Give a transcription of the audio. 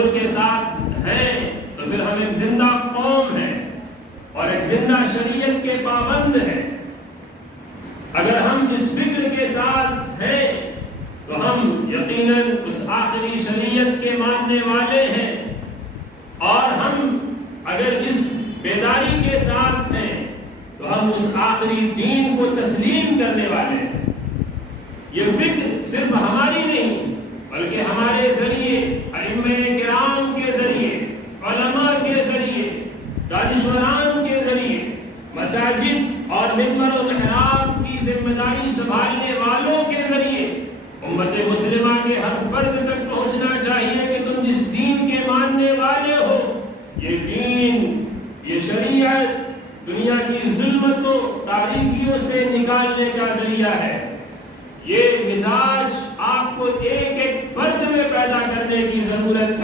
تصور کے ساتھ ہیں تو پھر ہم ایک زندہ قوم ہیں اور ایک زندہ شریعت کے پابند ہیں۔ اگر ہم اس فکر کے ساتھ ہیں تو ہم یقیناً اس آخری شریعت کے ماننے والے ہیں، اور ہم اگر اس بیداری کے ساتھ ہیں تو ہم اس آخری دین کو تسلیم کرنے والے ہیں۔ یہ فکر صرف ہماری نہیں بلکہ ہمارے ذریعے، ائمہ کرام کے ذریعے، علماء کے ذریعے، دانشوران کے ذریعے، مساجد اور منبر و محراب کی ذمہ داری سنبھالنے والوں کے ذریعے امت مسلمہ کے ہر فرد تک پہنچنا چاہیے کہ تم جس دین کے ماننے والے ہو، یہ دین، یہ شریعت دنیا کی ظلمتوں، تاریکیوں سے نکالنے کا ذریعہ ہے۔ یہ مزاج آپ کو ایک ایک فرد میں پیدا کرنے کی ضرورت ہے۔